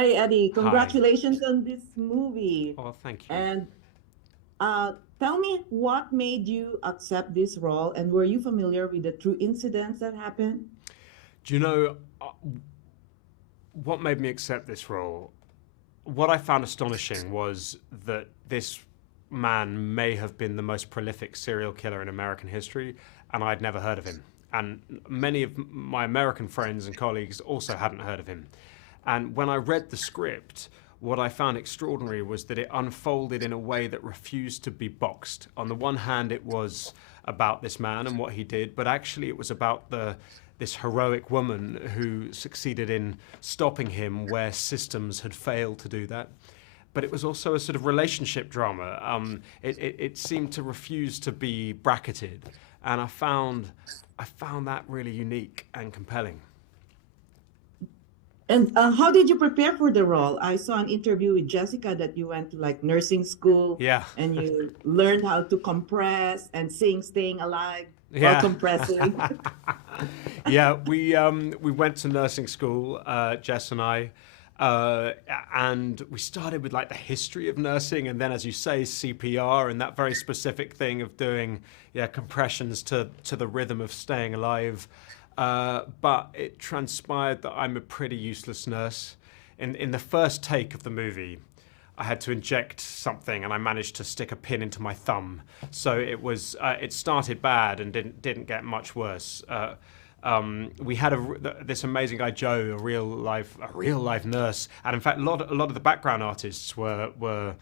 Hey, Eddie, Hi. congratulations on this movie. Oh, thank you. And tell me what made you accept this role, and were you familiar with the true incidents that happened? Do you know what made me accept this role? What I found astonishing was that this man may have been the most prolific serial killer in American history, and I'd never heard of him. And many of my American friends and colleagues also hadn't heard of him. And when I read the script, what I found extraordinary was that it unfolded in a way that refused to be boxed. On the one hand, it was about this man and what he did, but actually it was about this heroic woman who succeeded in stopping him where systems had failed to do that. But it was also a sort of relationship drama. It seemed to refuse to be bracketed, and I found that really unique and compelling. And how did you prepare for the role? I saw an interview with Jessica that you went to like nursing school Yeah, and you learned how to compress and sing Staying Alive while yeah. compressing. Yeah, we went to nursing school, Jess and I, uh, and we started with like the history of nursing, and then, as you say, CPR and that very specific thing of doing compressions to the rhythm of staying alive. But it transpired that I'm a pretty useless nurse. In the first take of the movie, I had to inject something, and I managed to stick a pin into my thumb. So it started bad and didn't get much worse. We had this amazing guy Joe, a real life nurse, and in fact, a lot of the background artists were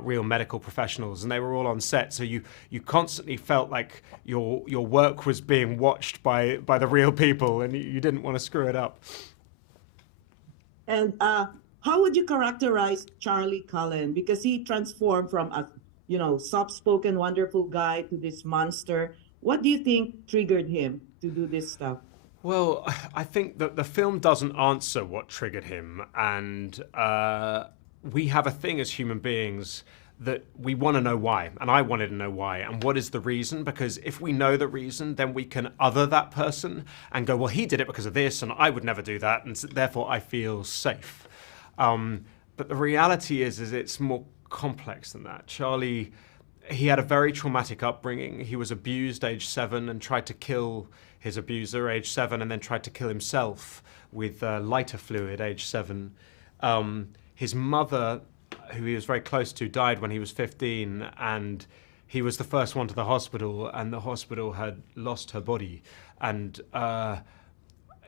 real medical professionals, and they were all on set. So you constantly felt like your work was being watched by the real people, and you didn't want to screw it up. And how would you characterize Charlie Cullen? Because he transformed from a, soft-spoken, wonderful guy to this monster. What do you think triggered him to do this stuff? Well, I think that the film doesn't answer what triggered him, and we have a thing as human beings that we want to know why, and I wanted to know why, and what is the reason? Because if we know the reason, then we can other that person and go, well, he did it because of this, and I would never do that, and therefore I feel safe. But the reality is it's more complex than that. Charlie, he had a very traumatic upbringing. He was abused age 7 and tried to kill his abuser age 7, and then tried to kill himself with lighter fluid age 7. His mother, who he was very close to, died when he was 15, and he was the first one to the hospital, and the hospital had lost her body. And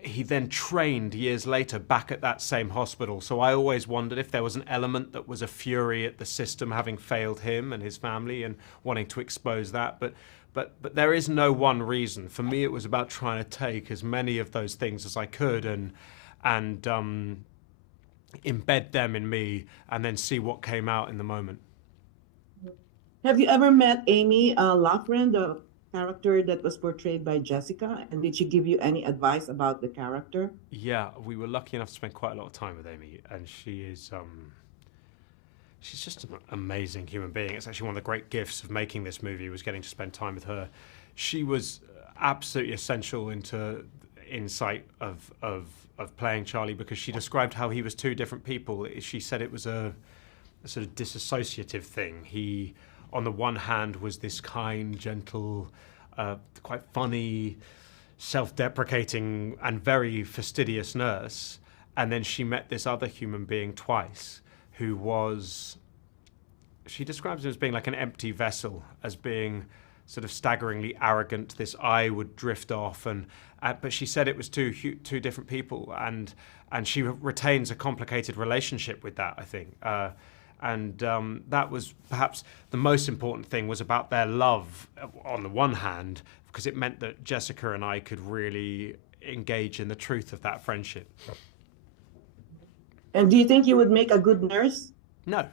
he then trained years later back at that same hospital. So I always wondered if there was an element that was a fury at the system having failed him and his family and wanting to expose that. But there is no one reason. For me, it was about trying to take as many of those things as I could and embed them in me and then see what came out in the moment. Have you ever met Amy Loughlin, the character that was portrayed by Jessica? And did she give you any advice about the character? Yeah, we were lucky enough to spend quite a lot of time with Amy, and she's just an amazing human being. It's actually one of the great gifts of making this movie was getting to spend time with her. She was absolutely essential into insight of playing Charlie, because she described how he was two different people. She said it was a sort of disassociative thing. He, on the one hand, was this kind, gentle, quite funny, self-deprecating, and very fastidious nurse. And then she met this other human being twice, who was, she describes him as being like an empty vessel, as being sort of staggeringly arrogant. This eye would drift off, and but she said it was two different people, and she retains a complicated relationship with that, I think. And that was perhaps the most important thing, was about their love on the one hand, because it meant that Jessica and I could really engage in the truth of that friendship. And do you think you would make a good nurse? No,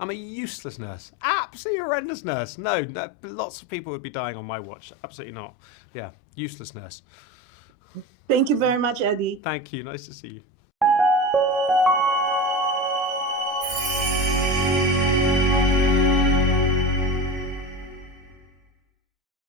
I'm a useless nurse. Absolutely horrendous nurse. No, no, lots of people would be dying on my watch. Absolutely not. Yeah, useless nurse. Thank you very much, Eddie. Thank you. Nice to see you.